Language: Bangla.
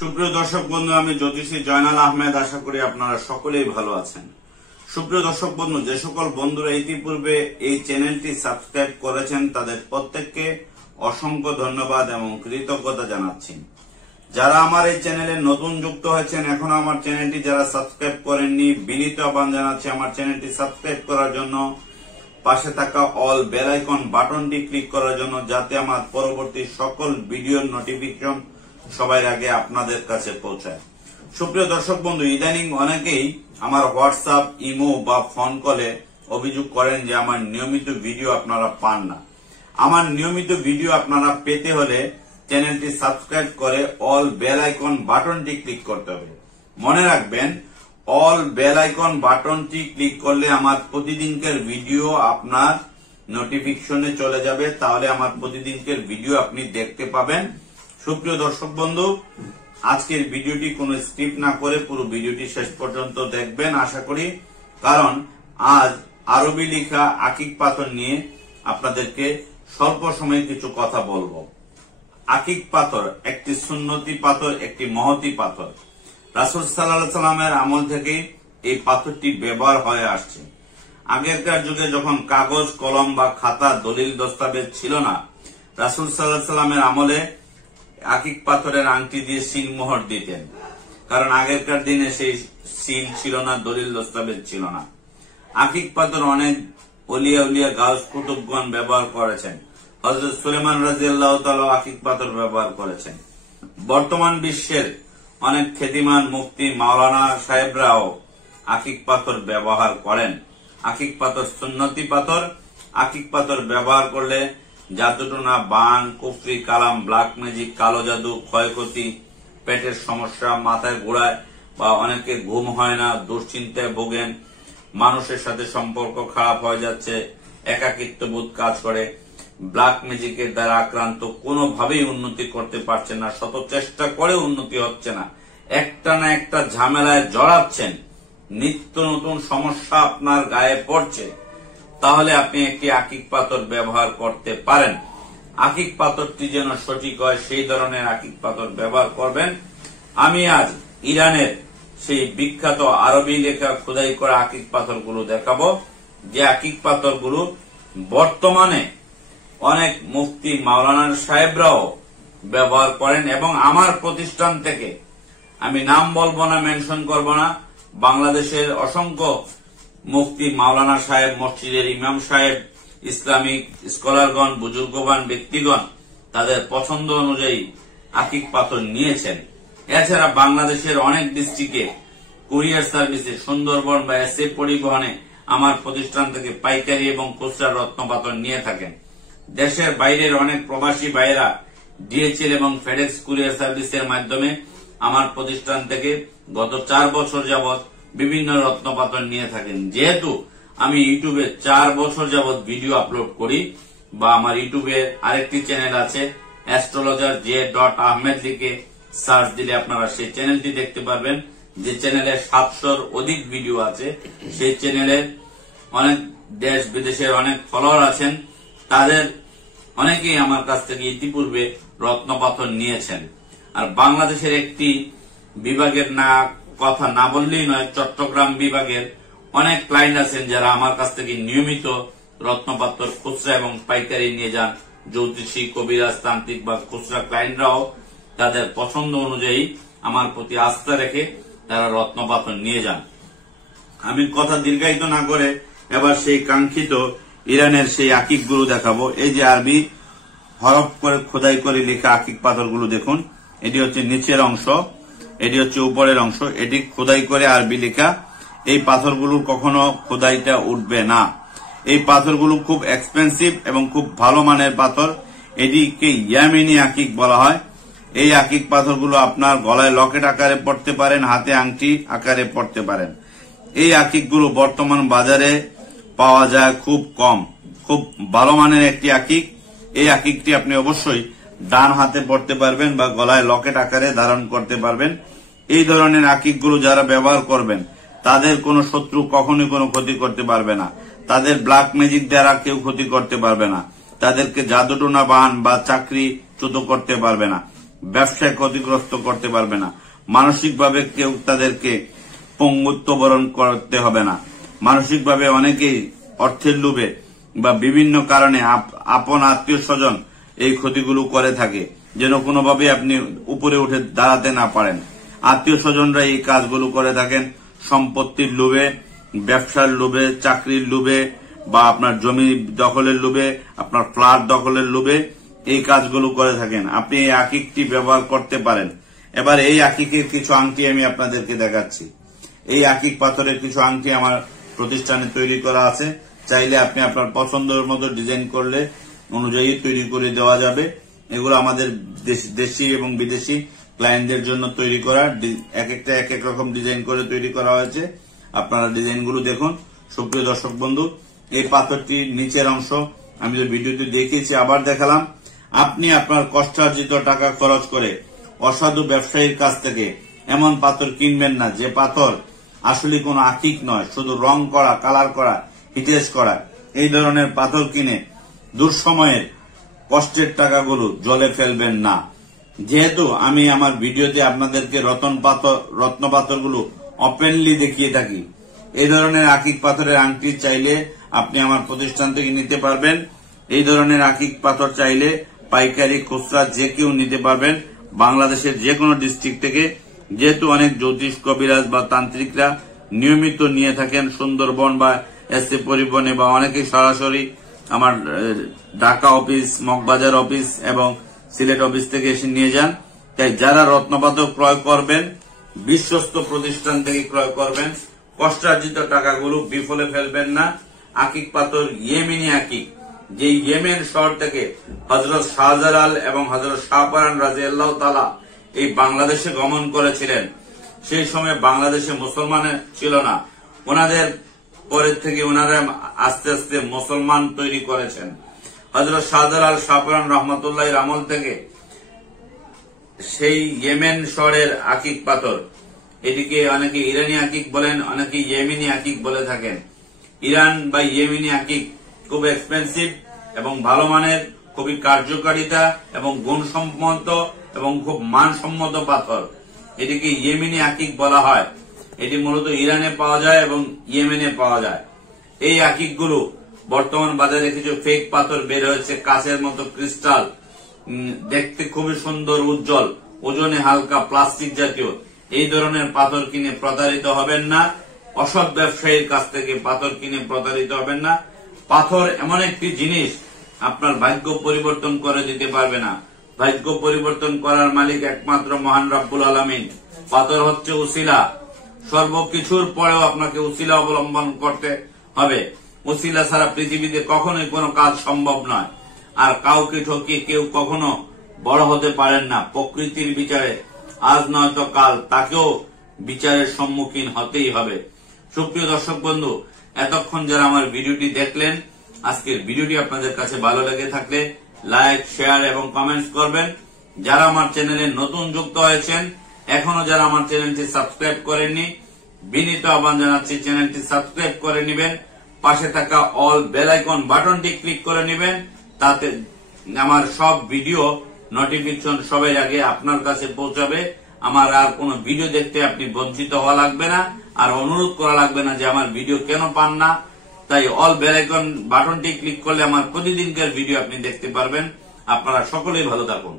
সুপ্রিয় দর্শক বন্ধু, আমি জ্যোতিষী জয়নাল আহমেদ। আশা করি আপনারা সকলেই ভালো আছেন। সুপ্রিয় দর্শক বন্ধু, যে সকল বন্ধুরা ইতিপূর্বে এই চ্যানেলটি সাবস্ক্রাইব করেছেন তাদের প্রত্যেককে অসংখ্য ধন্যবাদ এবং কৃতজ্ঞতা জানাচ্ছি। যারা আমার এই চ্যানেলে নতুন যুক্ত হয়েছেন, এখনো আমার চ্যানেলটি যারা সাবস্ক্রাইব করেননি, বিনীত আহ্বান জানাচ্ছি আমার চ্যানেলটি সাবস্ক্রাইব করার জন্য, পাশে থাকা অল বেল আইকন বাটনটি ক্লিক করার জন্য, যাতে আমার পরবর্তী সকল ভিডিওর নোটিফিকেশন সবার আগে আপনাদের কাছে পৌঁছায়। সুপ্রিয় দর্শক বন্ধু, ইদানিং অনেকেই আমার হোয়াটসঅ্যাপ, ইমো বা ফোন কলে অভিযোগ করেন যে আমার নিয়মিত ভিডিও আপনারা পান না। আমার নিয়মিত ভিডিও আপনারা পেতে হলে চ্যানেলটি সাবস্ক্রাইব করে অল বেল আইকন বাটনটি ক্লিক করতে হবে। মনে রাখবেন, অল বেল আইকন বাটনটি ক্লিক করলে আমার প্রতিদিনকার ভিডিও আপনার নোটিফিকেশনে চলে যাবে, তাহলে আমার প্রতিদিনকার ভিডিও আপনি দেখতে পাবেন। সুপ্রিয় দর্শক বন্ধু, আজকের ভিডিওটি কোনো স্ক্রিপ্ট না করে পুরো ভিডিওটি শেষ পর্যন্ত দেখবেন আশা করি, কারণ আজ আরবি লেখা আকিক পাথর নিয়ে আপনাদেরকে স্বল্প সময়ে কিছু কথা বলবো। আকিক পাথর একটি সুন্নতি পাথর, একটি মহতি পাথর। রাসূল সাল্লাল্লাহু আলাইহি সাল্লামের আমল থেকে এই পাথরটি ব্যবহার হয়ে আসছে। আগেরকার যুগে যখন কাগজ, কলম বা খাতা, দলিল দস্তাবেজ ছিল না, রাসূল সাল্লাল্লাহু আলাইহি সাল্লামের আমলে আকিক পাথরের আংটি দিয়ে সিলমোহর দিতেন, কারণ আগেরকার দিনে সেই সিল ছিল না, দলিল দস্তাবেজ ছিল না। আকিক পাথর অনেক ওলিয়া উলিয়া গাউস কুতুবগণ ব্যবহার করেছেন। হযরত সুলাইমান রাদিয়াল্লাহু তাআলা আকিক পাথর ব্যবহার করেছেন। বর্তমান বিশ্বের অনেক খ্যাতিমান মুফতি মাওলানা সাহেবরাও আকিক পাথর ব্যবহার করেন। আকিক পাথর সুন্নতি পাথর। আকিক পাথর ব্যবহার করলে জাদুটোনা, বান, কুফরি, কালাম, ব্ল্যাক ম্যাজিক, কালো জাদু, ক্ষয়ক্ষতি, পেটের সমস্যা, মাথায় ঘোরায় বা অনেকে ঘুম হয় না, দুশ্চিন্তায় ভোগেন, মানুষের সাথে সম্পর্ক খারাপ হয়ে যাচ্ছে, একাকিত্ব বোধ কাজ করে, ব্ল্যাক ম্যাজিকের দ্বারা আক্রান্ত, কোনোভাবেই উন্নতি করতে পারছেন না, শত চেষ্টা করে উন্নতি হচ্ছে না, একটা না একটা ঝামেলায় জড়াচ্ছেন, নিত্য নতুন সমস্যা আপনার গায়ে পড়ছে, তাহলে আপনি একটি আকিক পাথর ব্যবহার করতে পারেন। আকিক পাথরটি যেন সঠিক হয় সেই ধরনের আকিক পাথর ব্যবহার করবেন। আমি আজ ইরানের সেই বিখ্যাত আরবি লেখা খোদাই করা আকিক পাথরগুলো দেখাবো, যে আকিক পাথরগুলো বর্তমানে অনেক মুফতি মাওলানা সাহেবরাও ব্যবহার করেন এবং আমার প্রতিষ্ঠান থেকে, আমি নাম বলবো না, মেনশন করব না, বাংলাদেশের অসংখ্য মুফতি, মাওলানা সাহেব, মসজিদের ইমাম সাহেব, ইসলামিক স্কলারগণ, বুজুর্গবান ব্যক্তিগণ তাদের পছন্দ অনুযায়ী আকিক পাথর নিয়েছেন। এছাড়া বাংলাদেশের অনেক ডিস্ট্রিক্টে কুরিয়ার সার্ভিসে, সুন্দরবন বা এসএ পরিবহনে আমার প্রতিষ্ঠান থেকে পাইকারি এবং খুচরা রত্ন পাথর নিয়ে থাকেন। দেশের বাইরের অনেক প্রবাসী ভাইয়েরা ডিএচএল এবং ফেডেক্স কুরিয়ার সার্ভিসের মাধ্যমে আমার প্রতিষ্ঠান থেকে গত 4 বছর যাবৎ বিভিন্ন রত্ন পাথর নিয়ে থাকেন। যেহেতু আমি ইউটিউবে 4 বছর যাবৎ ভিডিও আপলোড করি, বা আমার ইউটিউবে আরেকটি চ্যানেল আছে অ্যাস্ট্রোলজার j.ahmed লিখে সার্চ দিলে আপনারা সেই চ্যানেলটি দেখতে পারবেন, যে চ্যানেলে 700-র অধিক ভিডিও আছে। সেই চ্যানেলে অনেক দেশ বিদেশের অনেক ফলোয়ার আছেন, তাদের অনেকেই আমার কাছ থেকে ইতিপূর্বে রত্ন পাথর নিয়েছেন। আর বাংলাদেশের একটি বিভাগের কথা না বললেই নয়, চট্টগ্রাম বিভাগের অনেক ক্লায়েন্ট আছেন যারা আমার কাছ থেকে নিয়মিত রত্নপাথর খুচরা এবং পাইকারি নিয়ে যান। জ্যোতিষী, কবিরাজ, তান্ত্রিক বা খুচরা ক্লায়েন্টরাও তাদের পছন্দ অনুযায়ী আমার প্রতি আস্থা রেখে তারা রত্নপাথর নিয়ে যান। আমি কথা দীর্ঘায়িত না করে এবার সেই কাঙ্ক্ষিত ইরানের সেই আকিক গুলো দেখাবো। এই যে আরবি হরফ করে খোদাই করে লেখা আকিক পাথরগুলো দেখুন, এটি হচ্ছে নিচের অংশ, এটি হচ্ছে উপরের অংশ, এটি খোদাই করে আরবি লেখা। এই পাথরগুলোর কখনো খোদাইটা উঠবে না। এই পাথরগুলো খুব এক্সপেন্সিভ এবং খুব ভালো মানের পাথর। এটিকে ইয়ামিনী আকিক বলা হয়। এই আকিক পাথরগুলো আপনার গলায় লকেট আকারে পড়তে পারেন, হাতে আংটি আকারে পড়তে পারেন। এই আকিকগুলো বর্তমান বাজারে পাওয়া যায় খুব কম। খুব ভালো মানের একটি আকিক। এই আকিকটি আপনি অবশ্যই ডান হাতে পড়তে পারবেন বা গলায় লকেট আকারে ধারণ করতে পারবেন। এই ধরনের আকিকগুলো যারা ব্যবহার করবেন তাদের কোনো শত্রু কখনোই কোনো ক্ষতি করতে পারবে না, তাদের ব্ল্যাক ম্যাজিক দ্বারা কেউ ক্ষতি করতে পারবে না, তাদেরকে জাদুটোনা, বান বা চাকরি চ্যুত করতে পারবে না। ব্যবসায় ক্ষতিগ্রস্ত করতে পারবে না। মানসিকভাবে কেউ তাদেরকে পঙ্গুত্ব বরণ করতে হবে না। মানসিকভাবে অনেকেই অর্থের লোভে বা বিভিন্ন কারণে আপন আত্মীয় স্বজন এই ক্ষতিগুলো করে থাকে, যেন কোনোভাবে আপনি উপরে উঠে দাঁড়াতে না পারেন। আত্মীয় স্বজনরা এই কাজগুলো করে থাকেন সম্পত্তির লোভে, ব্যবসার লোভে, চাকরির লোভে বা আপনার জমি দখলের লোভে, আপনার ফ্ল্যাট দখলের লোভে এই কাজগুলো করে থাকেন। আপনি এই আকিকটি ব্যবহার করতে পারেন। এবার এই আকিকের কিছু আংটি আমি আপনাদেরকে দেখাচ্ছি। এই আকিক পাথরের কিছু আংটি আমার প্রতিষ্ঠানে তৈরি করা আছে। চাইলে আপনি আপনার পছন্দের মতো ডিজাইন করলে অনুযায়ী তৈরি করে দেওয়া যাবে। এগুলো আমাদের দেশি এবং বিদেশি ক্লায়েন্টদের জন্য তৈরি করা, এক একটা এক এক রকম ডিজাইন করে তৈরি করা হয়েছে। আপনারা ডিজাইনগুলো দেখুন। সুপ্রিয় দর্শক বন্ধু, এই পাথরটির নিচের অংশ আমি যে ভিডিওতে দেখিয়েছি আবার দেখালাম। আপনি আপনার কষ্টার্জিত টাকা খরচ করে অসাধু ব্যবসায়ীর কাছ থেকে এমন পাথর কিনবেন না যে পাথর আসলে কোনো আকিক নয়, শুধু রং করা, কালার করা, হিটেজ করা। এই ধরনের পাথর কিনে দুঃসময়ের কষ্টের টাকাগুলো জলে ফেলবেন না। যেহেতু আমি আমার ভিডিওতে আপনাদেরকে রত্ন পাথরগুলো ওপেনলি দেখিয়ে থাকি, এই ধরনের আকিক পাথরের আংটি চাইলে আপনি আমার প্রতিষ্ঠান থেকে নিতে পারবেন। এই ধরনের আকিক পাথর চাইলে পাইকারি, খুচরা যে কেউ নিতে পারবেন বাংলাদেশের যে কোনো ডিস্ট্রিক্ট থেকে। যেহেতু অনেক জ্যোতিষ, কবিরাজ বা তান্ত্রিকরা নিয়মিত নিয়ে থাকেন সুন্দরবন বা এসএ পরিবহনে বা অনেকে সরাসরি আমার ঢাকা অফিস, মগবাজার অফিস এবং সিলেট অফিস থেকে এসে নিয়ে যান। তাই যারা রত্নপাথর ক্রয় করবেন বিশ্বস্ত প্রতিষ্ঠান থেকে ক্রয় করবেন। কষ্টার্জিত টাকাগুলো বিফলে ফেলবেন না। আকিক পাথর ইয়েমেনি আকিক, যে ইয়েমেন শহর থেকে হযরত শাহজালাল এবং হযরত শাহপরান রাদিয়াল্লাহু তাআলা এই বাংলাদেশে গমন করেছিলেন। সেই সময় বাংলাদেশে মুসলমান ছিল না। ওনাদের পরের থেকে ওনারা আস্তে আস্তে মুসলমান তৈরি করেছেন। হযরত শাহজালাল, শাহপরান রহমতুল্লাহির আমল থেকে সেই ইয়েমেন শহরের আকিক পাথর, এটিকে অনেকে ইরানি আকিক বলেন, অনেকে ইয়েমেনি আকিক বলে থাকেন। ইরান বা ইয়েমেনি আকিক খুব এক্সপেন্সিভ এবং ভালো মানের, খুবই কার্যকারিতা এবং গুণসম্মত এবং খুব মানসম্মত পাথর। এটিকে ইয়েমেনি আকিক বলা হয়। এটি মূলত ইরানে পাওয়া যায় এবং ইয়েমেনে পাওয়া যায়। এই আকিকগুলো বর্তমান বাজারে কিছু ফেক পাথর বের হয়েছে, কাচের মতো ক্রিস্টাল, দেখতে খুবই সুন্দর, উজ্জ্বল, ওজনে হালকা, প্লাস্টিক জাতীয়। এই ধরনের পাথর কিনে প্রতারিত হবেন না। অসৎ ব্যবসায়ীর কাছ থেকে পাথর কিনে প্রতারিত হবেন না। পাথর এমন একটি জিনিস আপনার ভাগ্য পরিবর্তন করে দিতে পারবে না। ভাগ্য পরিবর্তন করার মালিক একমাত্র মহান রব্বুল আলামিন। পাথর হচ্ছে উসিলা। সর্বকিছুর পরেও আপনাকে উসিলা অবলম্বন করতে হবে। উসিলা ছাড়া পৃথিবীতে কখনোই কোনো কাজ সম্ভব নয়। আর কাউকে ঠকিয়ে কেউ কখনো বড় হতে পারেন না। প্রকৃতির বিচারে আজ নয়তো কাল তাকেও বিচারের সম্মুখীন হতেই হবে। সুপ্রিয় দর্শক বন্ধু, এতক্ষণ যারা আমার ভিডিওটি দেখলেন, আজকের ভিডিওটি আপনাদের কাছে ভালো লেগে থাকলে লাইক, শেয়ার এবং কমেন্টস করবেন। যারা আমার চ্যানেলে নতুন যুক্ত হয়েছেন, এখনো যারা আমার চ্যানেলটি সাবস্ক্রাইব করেননি, বিনীত আহ্বান জানাচ্ছি চ্যানেলটি সাবস্ক্রাইব করে নেবেন। পাশে থাকা অল বেল আইকন বাটনটি ক্লিক করে নেবেন। তাতে আমার সব ভিডিও নোটিফিকেশন সবার আগে আপনার কাছে পৌঁছাবে। আমার আর কোনো ভিডিও দেখতে আপনি বঞ্চিত হওয়া লাগবে না, আর অনুরোধ করা লাগবে না যে আমার ভিডিও কেন পান না। তাই অল বেল আইকন বাটনটি ক্লিক করলে আমার প্রতিদিনকার ভিডিও আপনি দেখতে পারবেন। আপনারা সকলেই ভালো থাকুন।